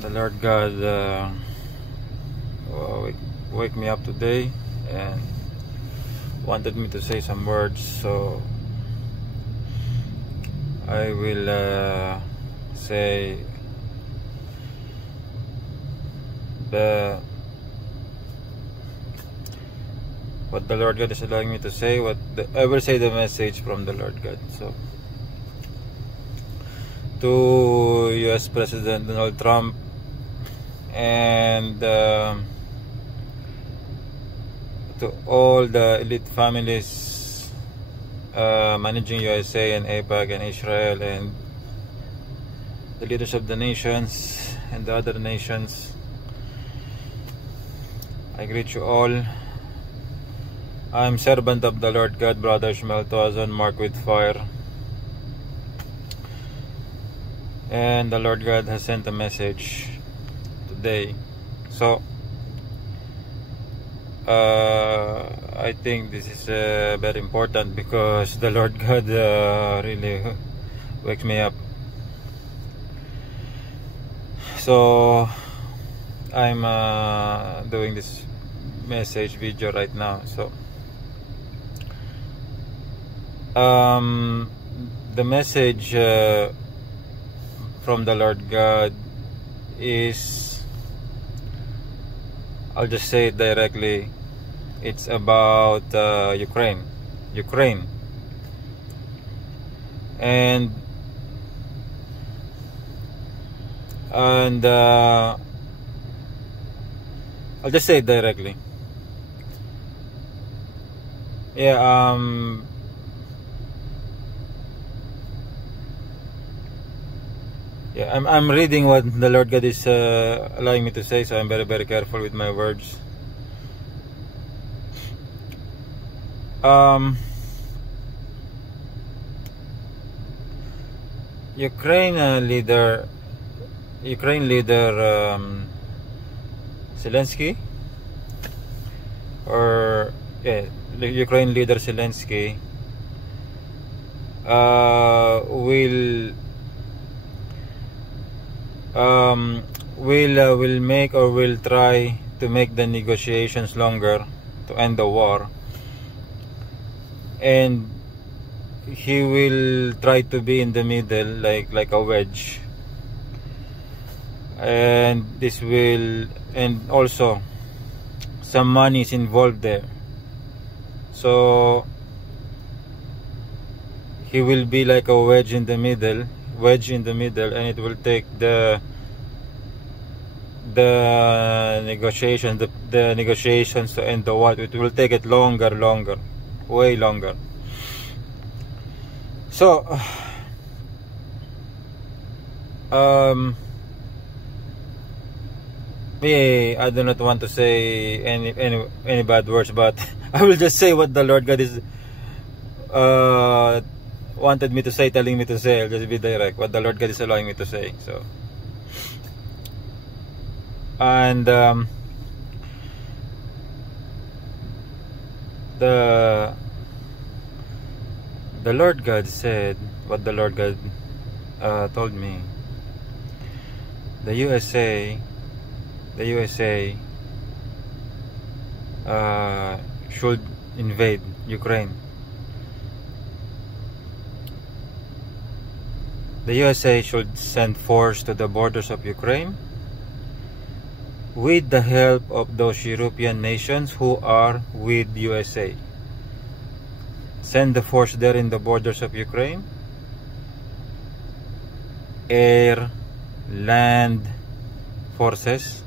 The Lord God wake me up today and wanted me to say some words, so I will say what the Lord God is allowing me to say. I will say the message from the Lord God. So, to U.S. President Donald Trump and to all the elite families managing USA and APAC and Israel and the leaders of the nations and the other nations, I greet you all. I'm servant of the Lord God, Brother Ishmael Tuazon, marked with fire. And the Lord God has sent a message today. So, I think this is very important because the Lord God really wakes me up. So, I'm doing this message video right now. So, the message from the Lord God is, I'll just say it directly, it's about Ukraine. And I'll just say it directly. Yeah, I'm reading what the Lord God is allowing me to say, so I'm very, very careful with my words. Ukraine leader Zelensky, Ukraine leader Zelensky will try to make the negotiations longer to end the war, and he will try to be in the middle, like a wedge, and also some money is involved there, so he will be like a wedge in the middle, and it will take the negotiations to end the war. It will take it longer, way longer. So I do not want to say any bad words, but I will just say what the Lord God is wanted me to say, telling me to say. I'll just be direct, what the Lord God is allowing me to say. So, and the Lord God said what the Lord God told me. The USA should invade Ukraine. The USA should send force to the borders of Ukraine with the help of those European nations who are with USA. Send the force there in the borders of Ukraine. Air, land forces,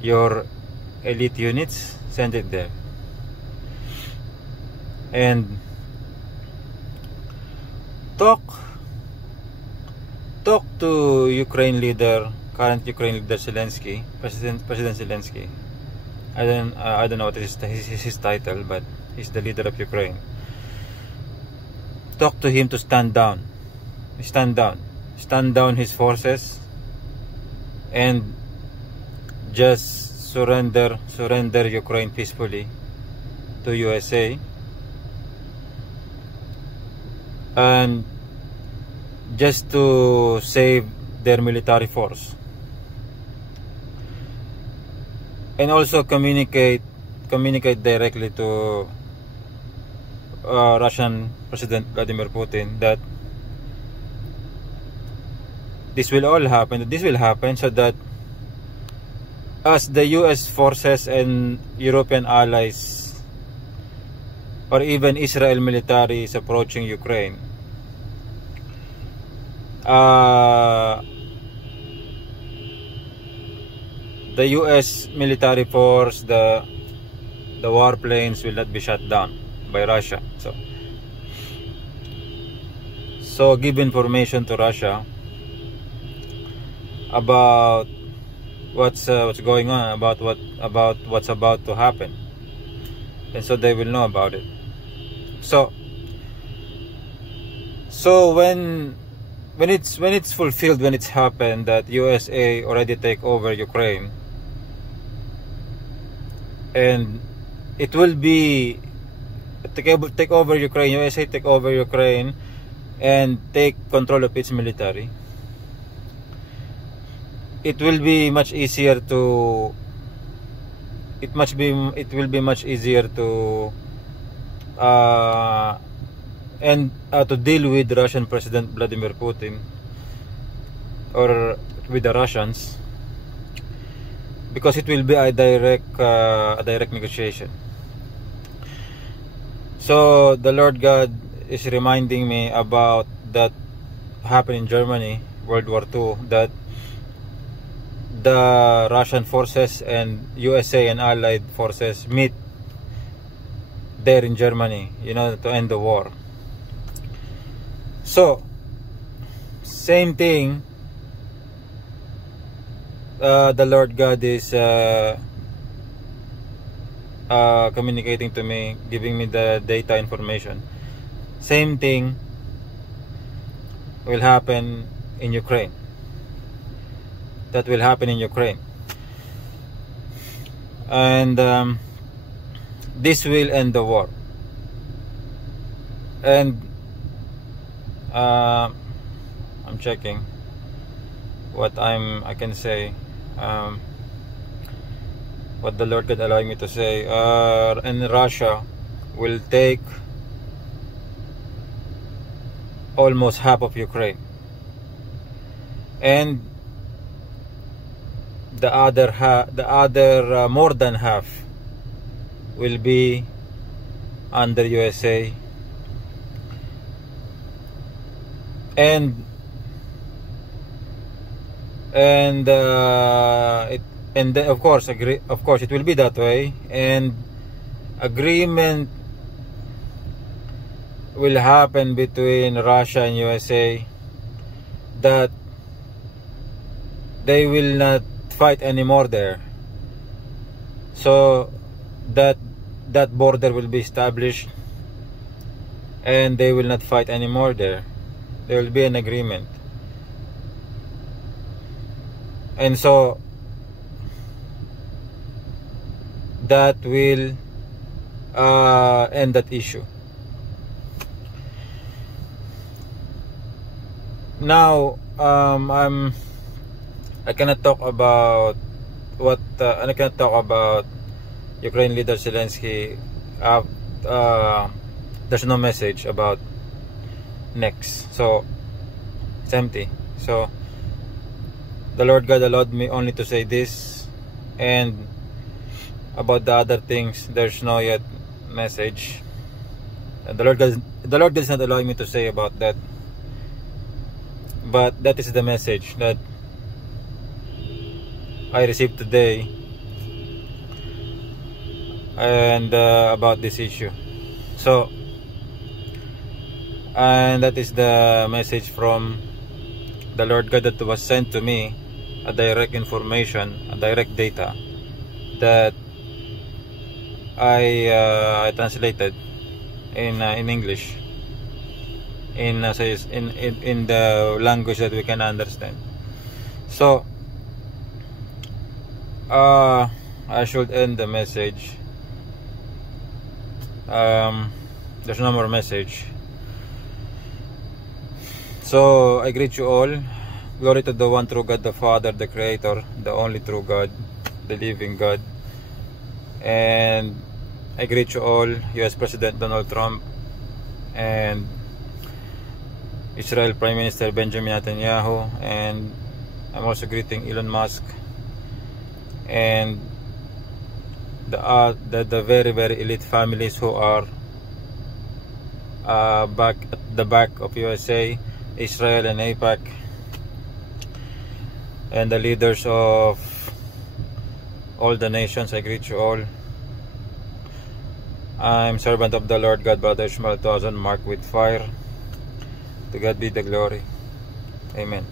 your elite units, send it there. And talk to current Ukraine leader Zelensky, President Zelensky. I don't know what is his title, but he's the leader of Ukraine. Talk to him to stand down his forces, and just surrender Ukraine peacefully to USA, and just to save their military force, and also communicate directly to Russian President Vladimir Putin that this will happen, so that as the US forces and European allies or even Israel military is approaching Ukraine, the US military force, the warplanes will not be shot down by Russia. So give information to Russia about what's going on, about what's about to happen, and so they will know about it. So when it's fulfilled, when it's happened, that USA already take over Ukraine, and it will be take over Ukraine, USA take over Ukraine and take control of its military, it will be much easier to to deal with Russian President Vladimir Putin, or with the Russians, because it will be a direct negotiation. So the Lord God is reminding me about that happened in Germany, World War II, that the Russian forces and USA and allied forces meet there in Germany, to end the war. So same thing, the Lord God is communicating to me, giving me the data information. Same thing will happen in Ukraine. That will happen in Ukraine, and this will end the war. And I'm checking what I can say, what the Lord God allowing me to say. And Russia will take almost half of Ukraine, and the other more than half will be under USA, and then of course it will be that way, and agreement will happen between Russia and USA that they will not fight anymore there, so that border will be established and they will not fight anymore there. There will be an agreement, and so that will end that issue. Now I cannot talk about I cannot talk about Ukraine leader Zelensky. There's no message about next, so it's empty. So the Lord God allowed me only to say this, and about the other things there's no yet message. And the Lord God is not allowing me to say about that, but that is the message that I received today, and about this issue. So, and that is the message from the Lord God that was sent to me, a direct information, a direct data that I translated in English, in the language that we can understand. So I should end the message. There's no more message. So I greet you all Glory to the one true God, the Father, the Creator, the only true God, the living God. And I greet you all, US President Donald Trump and Israel Prime Minister Benjamin Netanyahu, and I'm also greeting Elon Musk and the very elite families who are back at the back of USA, Israel and AIPAC, and the leaders of all the nations. I greet you all. I'm servant of the Lord God, Brother Ishmael 2000, marked with fire. To God be the glory. Amen.